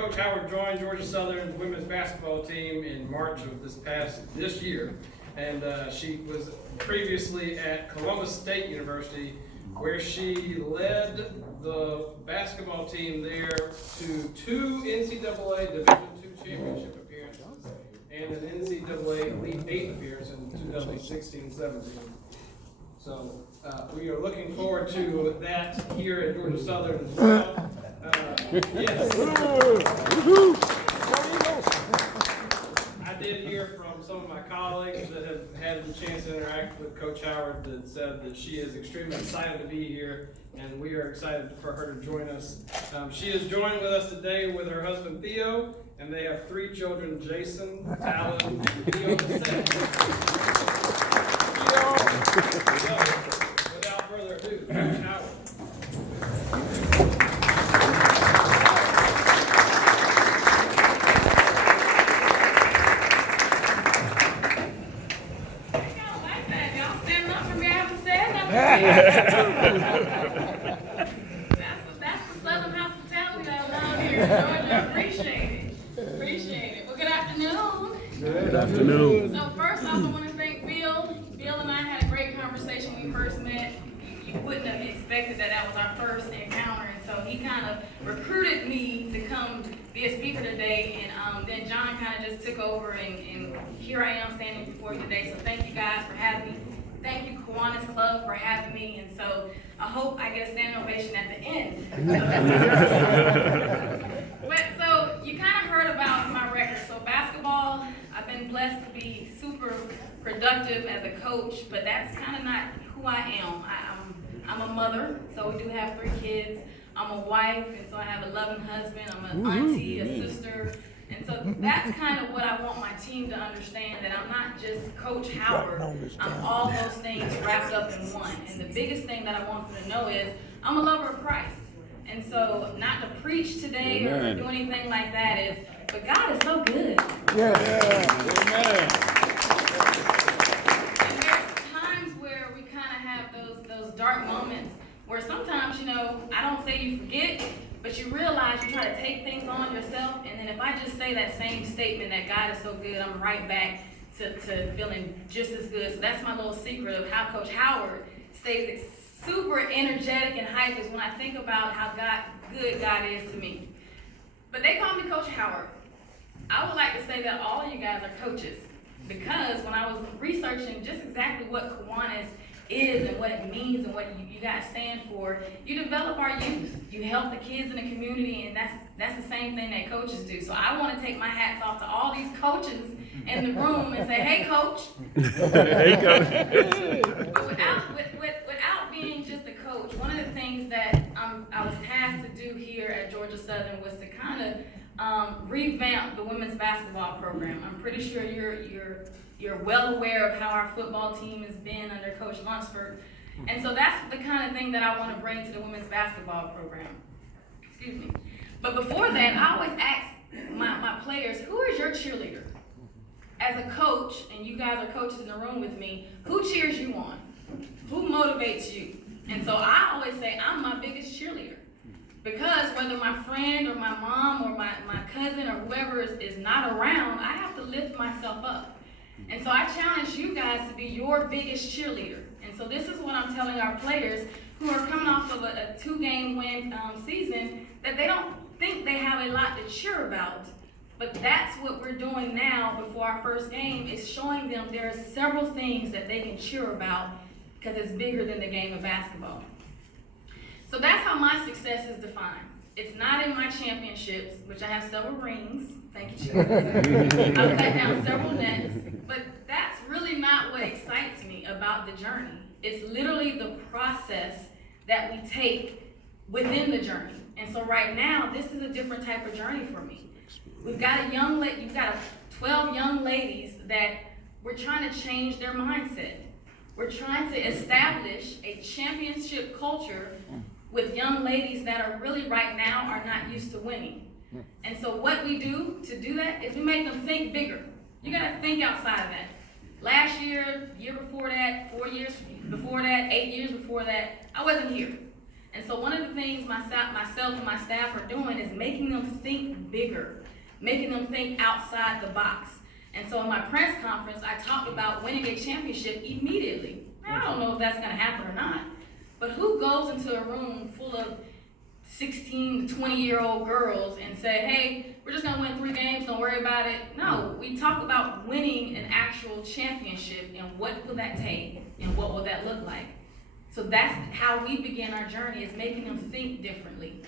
Coach Howard joined Georgia Southern women's basketball team in March of this year, and she was previously at Columbus State University, where she led the basketball team there to 2 NCAA Division II championship appearances and an NCAA Elite 8 appearance in 2016-17. So we are looking forward to that here at Georgia Southern as well. Yes. I did hear from some of my colleagues that have had the chance to interact with Coach Howard that said that she is extremely excited to be here, and we are excited for her to join us. She is joined with us today with her husband Theo, and they have 3 children: Jason, Talon, and Theo the second. So, without further ado, Coach Howard. That's the Southern hospitality around here in Georgia. Appreciate it. Well, good afternoon. Good afternoon. So first, I also want to thank Bill. Bill and I had a great conversation when we first met. You wouldn't have expected that was our first encounter, and so he kind of recruited me to come be a speaker today, and then John kind of just took over, and here I am standing before you today. So thank you guys for having me. Thank you, Kiwanis Club, for having me, and so I hope I get a standing ovation at the end. But so you kind of heard about my record. So basketball, I've been blessed to be super productive as a coach, but that's kind of not who I am. I'm a mother, so we do have 3 kids. I'm a wife, and so I have a loving husband. I'm an auntie, a sister. And so that's kind of what I want my team to understand, that I'm not just Coach Howard. I'm all those things wrapped up in one. And the biggest thing that I want them to know is I'm a lover of Christ. And so not to preach today or do anything like that is, but God is so good. Yeah. And there's times where we kind of have those dark moments where sometimes, I don't say you forget, but you realize you try to take things on yourself, and then if I just say that same statement that God is so good, I'm right back to feeling just as good. So that's my little secret of how Coach Howard stays super energetic and hyped, is when I think about how good God is to me. But they call me Coach Howard. I would like to say that all of you guys are coaches, because when I was researching just exactly what Kiwanis is and what it means and what you guys stand for, you develop our youth. You help the kids in the community, and that's the same thing that coaches do. So I want to take my hats off to all these coaches in the room and say, hey, Coach. Hey, Coach. But without being just a coach, one of the things that I was tasked to do here at Georgia Southern was to kind of revamp the women's basketball program. I'm pretty sure you're well aware of how our football team has been under Coach Lunsford. And so that's the kind of thing that I want to bring to the women's basketball program. Excuse me. But before that, I always ask my players, who is your cheerleader? As a coach, and you guys are coaches in the room with me, who cheers you on? Who motivates you? And so I always say, I'm my biggest cheerleader. Because whether my friend or my mom or my cousin or whoever is not around, I have to lift myself up. And so I challenge you guys to be your biggest cheerleader. And so this is what I'm telling our players who are coming off of a 2-game win season, that they don't think they have a lot to cheer about. But that's what we're doing now before our first game, is showing them there are several things that they can cheer about, because it's bigger than the game of basketball. So that's how my success is defined. It's not in my championships, which I have several rings. Thank you, Chip. I've cut down several nets. But that's really not what excites me about the journey. It's literally the process that we take within the journey. And so right now, this is a different type of journey for me. You've got 12 young ladies that we're trying to change their mindset. We're trying to establish a championship culture with young ladies that are really right now are not used to winning. And so what we do to do that is we make them think bigger. You gotta think outside of that. Last year, year before that, 4 years before that, 8 years before that, I wasn't here. And so one of the things myself and my staff are doing is making them think bigger, making them think outside the box. And so in my press conference, I talked about winning a championship immediately. Now, I don't know if that's gonna happen or not, but who goes into a room full of 16 to 20-year-old girls and say, hey, we're just gonna win 3 games, don't worry about it. No, we talk about winning an actual championship and what will that take and what will that look like. So that's how we begin our journey, is making them think differently.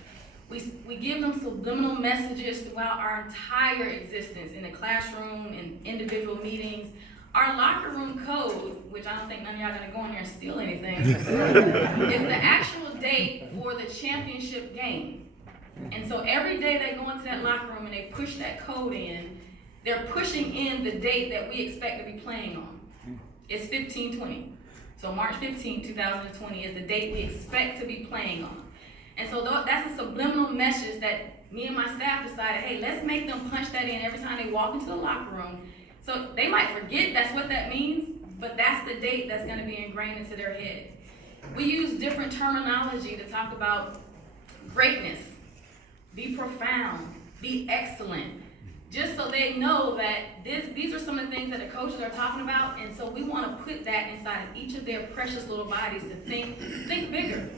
We give them subliminal messages throughout our entire existence, in the classroom, in individual meetings. Our locker room code, which I don't think none of y'all are gonna go in there and steal anything, is the actual date for the championship game. And so every day they go into that locker room and they push that code in, they're pushing in the date that we expect to be playing on. It's 15/20. So March 15, 2020 is the date we expect to be playing on. And so that's a subliminal message that me and my staff decided, hey, let's make them punch that in every time they walk into the locker room. So they might forget that's what that means, but that's the date that's gonna be ingrained into their head. We use different terminology to talk about greatness, be profound, be excellent, just so they know that these are some of the things that the coaches are talking about, and so we wanna put that inside of each of their precious little bodies to think bigger.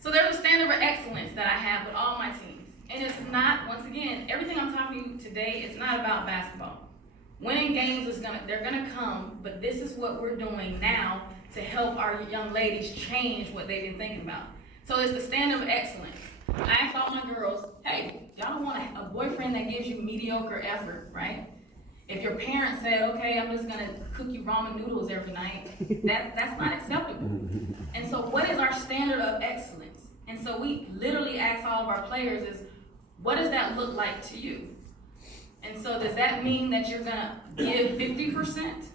So there's a standard of excellence that I have with all my teams. And it's not, once again, everything I'm talking to you today, it's not about basketball. Winning games they're gonna come, but this is what we're doing now to help our young ladies change what they've been thinking about. So it's the standard of excellence. I asked all my girls, hey, y'all don't want a boyfriend that gives you mediocre effort, right? If your parents said, okay, I'm just gonna cook you ramen noodles every night, that's not acceptable. And so what is our standard of excellence? And so we literally ask all of our players is, what does that look like to you? And so does that mean that you're gonna give 50%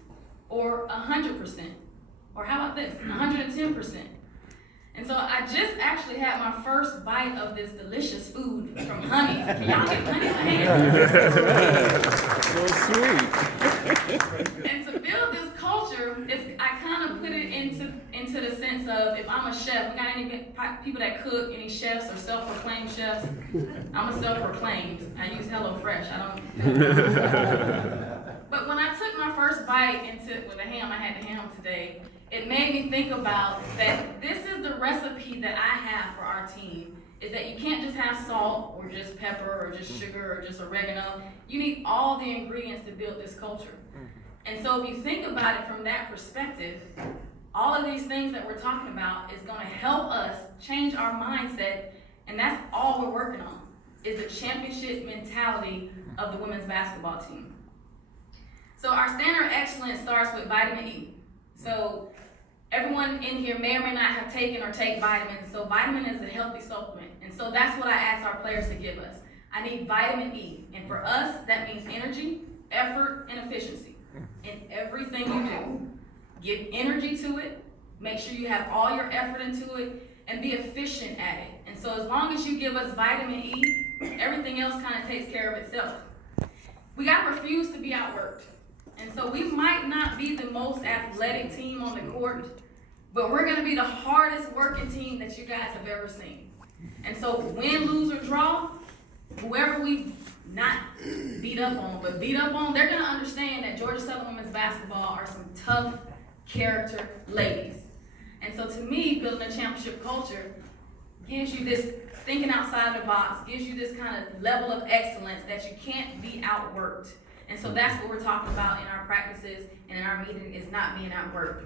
or 100%? Or how about this, 110%? And so I just actually had my first bite of this delicious food from Honey's. Can y'all get Honey in my hand? So sweet. And to build this culture, I kind of put it into the sense of, if I'm a chef, we got any people that cook, any chefs or self-proclaimed chefs? I'm a self-proclaimed. I use HelloFresh. But when I took my first bite with the ham, I had the ham today, it made me think about that this is the recipe that I have for our team, is that you can't just have salt or just pepper or just sugar or just oregano. You need all the ingredients to build this culture. And so if you think about it from that perspective, all of these things that we're talking about is gonna help us change our mindset, and that's all we're working on, is the championship mentality of the women's basketball team. So our standard of excellence starts with vitamin E. So everyone in here may or may not have taken or take vitamins. So vitamin is a healthy supplement. And so that's what I ask our players to give us. I need vitamin E. And for us, that means energy, effort, and efficiency in everything you do. Give energy to it, make sure you have all your effort into it, and be efficient at it. And so as long as you give us vitamin E, everything else kind of takes care of itself. We gotta refuse to be outworked. And so we might not be the most athletic team on the court, but we're gonna be the hardest working team that you guys have ever seen. And so win, lose, or draw, whoever we not beat up on, they're gonna understand that Georgia Southern women's basketball are some tough character ladies. And so to me, building a championship culture gives you this thinking outside the box, gives you this kind of level of excellence that you can't be outworked. And so that's what we're talking about in our practices and in our meeting, is not being outworked.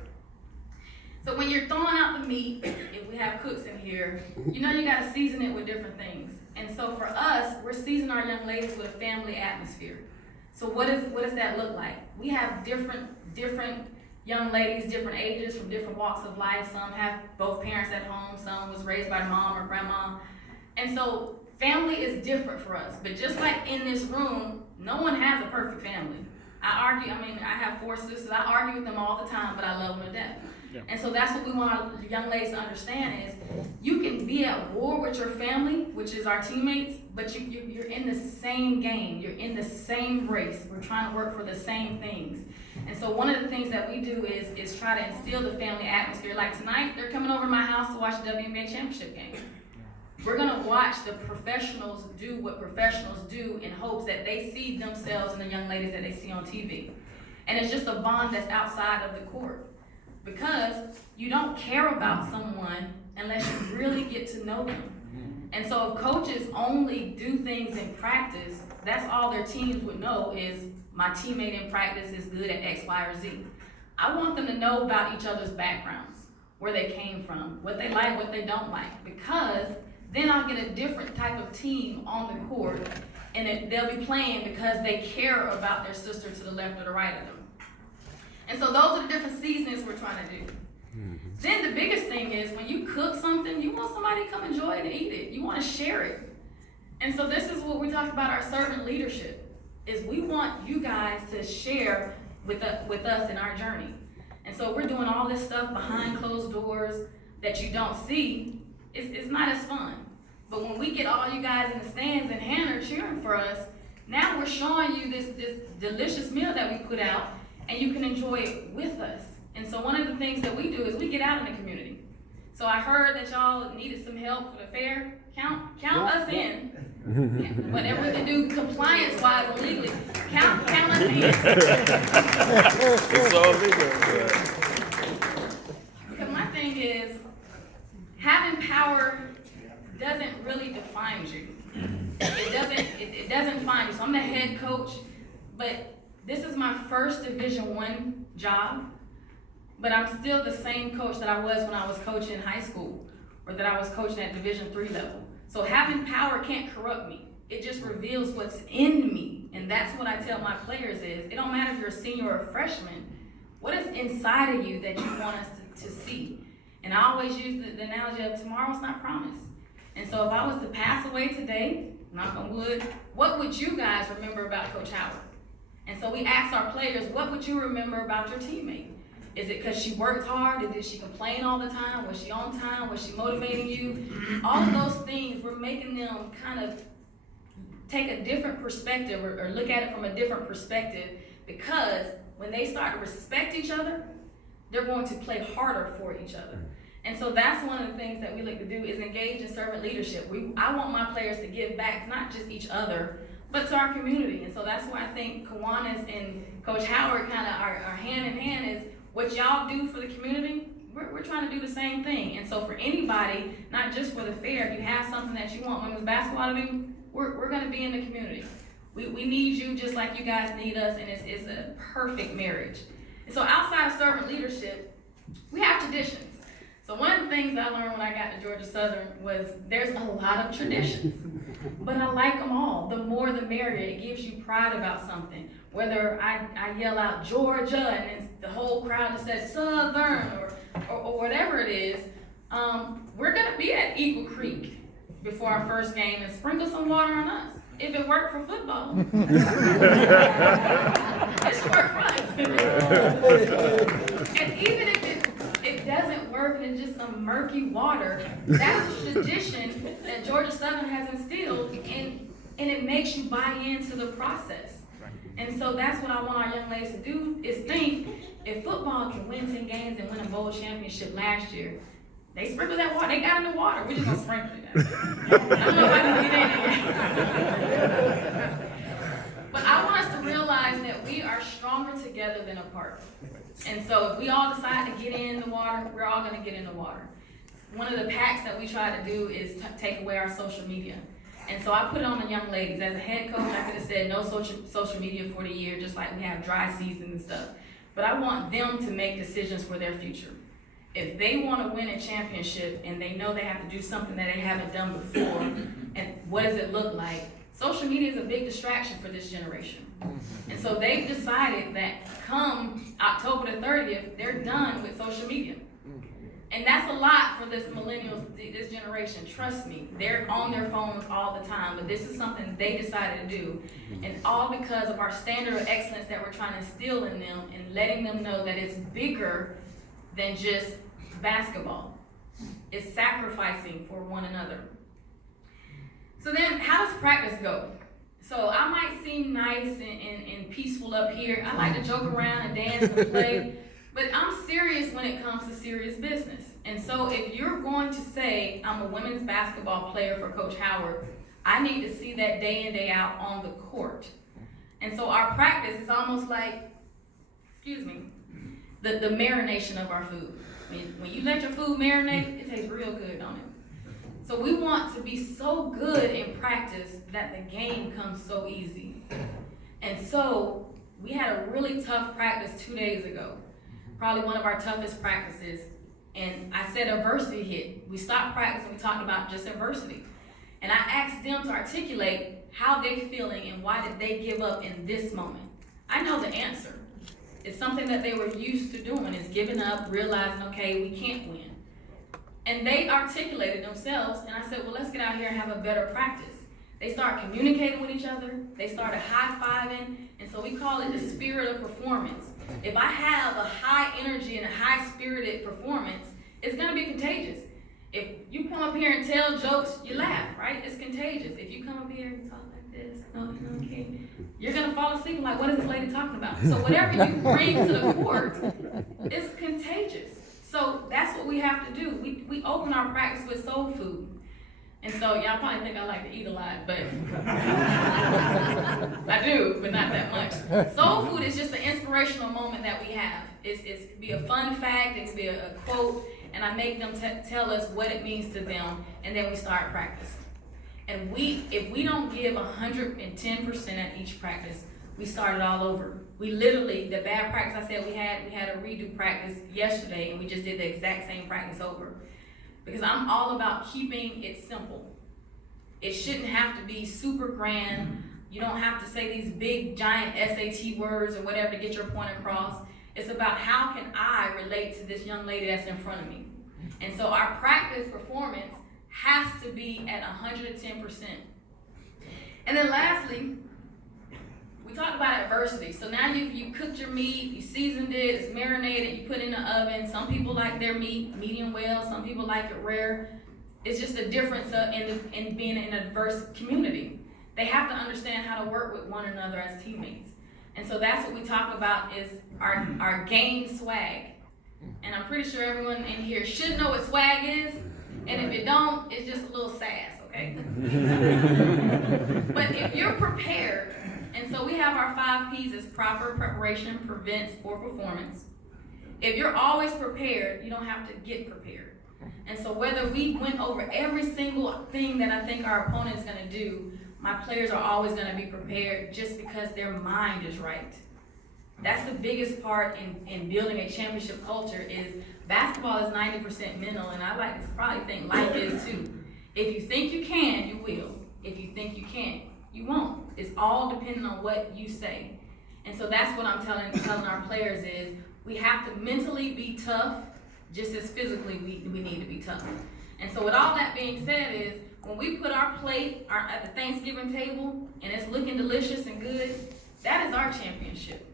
So when you're throwing out the meat, if we have cooks in here, you know you gotta season it with different things. And so for us, we're seasoning our young ladies with a family atmosphere. So what does that look like? We have different young ladies, different ages, from different walks of life. Some have both parents at home, some was raised by mom or grandma. And so family is different for us. But just like in this room, no one has a perfect family. I have 4 sisters, I argue with them all the time, but I love them to death. Yeah. And so that's what we want our young ladies to understand is you can be at war with your family, which is our teammates, but you're in the same game. You're in the same race. We're trying to work for the same things. And so one of the things that we do is try to instill the family atmosphere. Like tonight, they're coming over to my house to watch the WNBA championship game. We're gonna watch the professionals do what professionals do in hopes that they see themselves in the young ladies that they see on TV. And it's just a bond that's outside of the court. Because you don't care about someone unless you really get to know them. And so if coaches only do things in practice, that's all their teams would know is my teammate in practice is good at X, Y, or Z. I want them to know about each other's backgrounds, where they came from, what they like, what they don't like, because then I'll get a different type of team on the court, and they'll be playing because they care about their sister to the left or the right of them. And so those are the different seasons we're trying to do. Then the biggest thing is when you cook something, you want somebody to come enjoy it and eat it. You want to share it. And so this is what we talk about our servant leadership, is we want you guys to share with us in our journey. And so we're doing all this stuff behind closed doors that you don't see. It's not as fun. But when we get all you guys in the stands and Hannah cheering for us, now we're showing you this delicious meal that we put out, and you can enjoy it with us. And so one of the things that we do is we get out in the community. So I heard that y'all needed some help for the fair. Count us in. Whatever we can do compliance-wise and legally, count us in. It's all legal. Because my thing is, having power doesn't really define you. It doesn't define you. So I'm the head coach, but this is my first Division I job, but I'm still the same coach that I was when I was coaching in high school, or that I was coaching at Division III level. So having power can't corrupt me. It just reveals what's in me. And that's what I tell my players is, it don't matter if you're a senior or a freshman, what is inside of you that you want us to see? And I always use the analogy of tomorrow's not promised. And so if I was to pass away today, knock on wood, what would you guys remember about Coach Howard? And so we asked our players, what would you remember about your teammate? Is it because she worked hard? Did she complain all the time? Was she on time? Was she motivating you? All of those things, we're making them kind of take a different perspective or look at it from a different perspective, because when they start to respect each other, they're going to play harder for each other. And so that's one of the things that we like to do is engage in servant leadership. I want my players to give back to not just each other, but to our community. And so that's why I think Kiwanis and Coach Howard kind of are hand in hand is what y'all do for the community, we're trying to do the same thing. And so for anybody, not just for the fair, if you have something that you want women's basketball to do, we're gonna be in the community. We need you just like you guys need us, and it's a perfect marriage. And so outside of servant leadership, we have traditions. So one of the things that I learned when I got to Georgia Southern was there's a lot of traditions, but I like them all. The more the merrier. It gives you pride about something. Whether I yell out Georgia and it's the whole crowd just says Southern or whatever it is, we're gonna be at Eagle Creek before our first game and sprinkle some water on us. If it worked for football, it should work for us. And even if it doesn't work and it's just some murky water, that's a tradition that Georgia Southern has instilled, and it makes you buy into the process. And so that's what I want our young ladies to do, is think, if football can win 10 games and win a bowl championship last year, they sprinkled that water, they got in the water, we're just gonna sprinkle it. I don't know if I can get in. But I want us to realize that we are stronger together than apart. And so if we all decide to get in the water, we're all gonna get in the water. One of the packs that we try to do is take away our social media. And so I put it on the young ladies. As a head coach, I could have said no social media for the year, just like we have dry season and stuff. But I want them to make decisions for their future. If they want to win a championship and they know they have to do something that they haven't done before, and what does it look like? Social media is a big distraction for this generation. And so they've decided that come October the 30th, they're done with social media. And that's a lot for this millennials, this generation. Trust me, they're on their phones all the time, but this is something they decided to do. And all because of our standard of excellence that we're trying to instill in them and letting them know that it's bigger than just basketball. It's sacrificing for one another. So then, how does practice go? So I might seem nice and peaceful up here. I like to joke around and dance and play, but I'm serious when it comes to serious business. And so if you're going to say, I'm a women's basketball player for Coach Howard, I need to see that day in, day out on the court. And so our practice is almost like, the marination of our food. When you let your food marinate, it tastes real good, don't it? So we want to be so good in practice that the game comes so easy. And so we had a really tough practice 2 days ago, probably one of our toughest practices. And I said adversity hit. We stopped practice and we talked about just adversity. And I asked them to articulate how they're feeling and why did they give up in this moment. I know the answer. It's something that they were used to doing, is giving up, realizing, okay, we can't win. And they articulated themselves, and I said, well, let's get out here and have a better practice. They started communicating with each other. They started high-fiving, and so we call it the spirit of performance. If I have a high energy and a high-spirited performance, it's going to be contagious. If you come up here and tell jokes, you laugh, right? It's contagious. If you come up here and talk like this, okay, you're going to fall asleep like, what is this lady talking about? So whatever you bring to the court is contagious. So that's what we have to do. We open our practice with soul food. And so y'all probably think I like to eat a lot, but I do, but not that much. Soul food is just an inspirational moment that we have. It could be a fun fact, it could be a quote, and I make them tell us what it means to them, and then we start practice. And if we don't give 110% at each practice, we start it all over. We literally, the bad practice I said we had a redo practice yesterday, and we just did the exact same practice over. Because I'm all about keeping it simple. It shouldn't have to be super grand. You don't have to say these big, giant SAT words or whatever to get your point across. It's about how can I relate to this young lady that's in front of me. And so our practice performance has to be at 110%. And then lastly, we talked about adversity. So now you cooked your meat, you seasoned it, it's marinated, you put it in the oven. Some people like their meat medium well, some people like it rare. It's just a difference in being in a diverse community. They have to understand how to work with one another as teammates. And so that's what we talk about is our game swag. And I'm pretty sure everyone in here should know what swag is. And if you don't, it's just a little sass, okay? But if you're prepared, and so we have our 5 P's as proper preparation prevents poor performance. If you're always prepared, you don't have to get prepared. And so whether we went over every single thing that I think our opponent is going to do, my players are always going to be prepared just because their mind is right. That's the biggest part in building a championship culture is basketball is 90% mental, and I like to probably think life is too. If you think you can, you will. If you think you can't, you won't. It's all depending on what you say. And so that's what I'm telling our players is we have to mentally be tough just as physically we need to be tough. And so with all that being said is when we put our plate at the Thanksgiving table and it's looking delicious and good, that is our championship.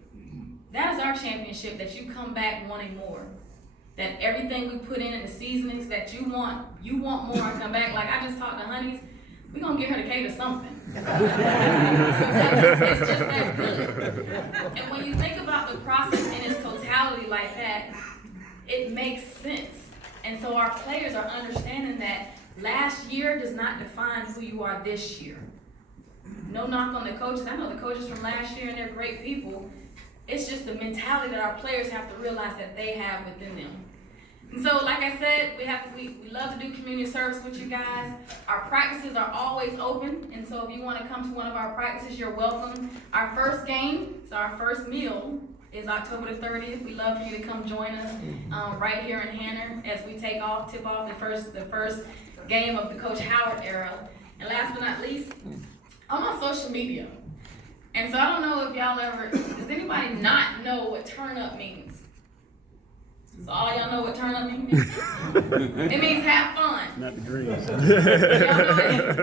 That is our championship, that you come back wanting more. That everything we put in the seasonings that you want more and come back. Like I just talked to Honeys, we're going to get her to cater something. It's just that good. And when you think about the process in its totality like that, it makes sense. And so our players are understanding that last year does not define who you are this year. No knock on the coaches. I know the coaches from last year and they're great people. It's just the mentality that our players have to realize that they have within them. And so, like I said, we love to do community service with you guys. Our practices are always open, and so if you want to come to one of our practices, you're welcome. Our first game, so our first meal, is October the 30th. We love for you to come join us right here in Hanner as we tip off the first game of the Coach Howard era. And last but not least, I'm on social media. And so I don't know if y'all does anybody not know what turn up means? So all y'all know what turn up means? It means have fun. Not the dreams. Y'all know it?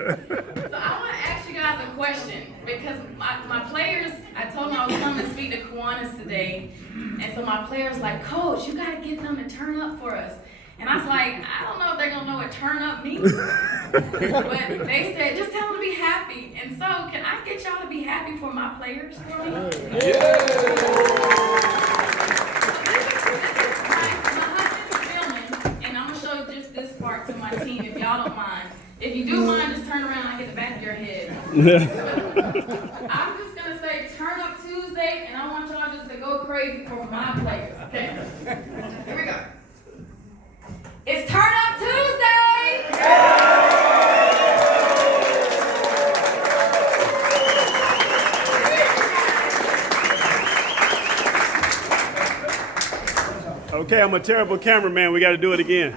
So I want to ask you guys a question because my players, I told them I was coming to speak to Kiwanis today, and so my players like, Coach, you gotta get them to turn up for us. And I was like, I don't know if they're gonna know what turn up means. But they said, just tell them to be happy. And so, can I get y'all to be happy for my players for me? My husband's filming, and I'm gonna show just this part to my team if y'all don't mind. If you do mind, just turn around and get the back of your head. I'm just gonna say turn up Tuesday, and I want y'all just to go crazy for my players. Okay? Here we go. It's Turn Up Tuesday! Okay, I'm a terrible cameraman. We got to do it again.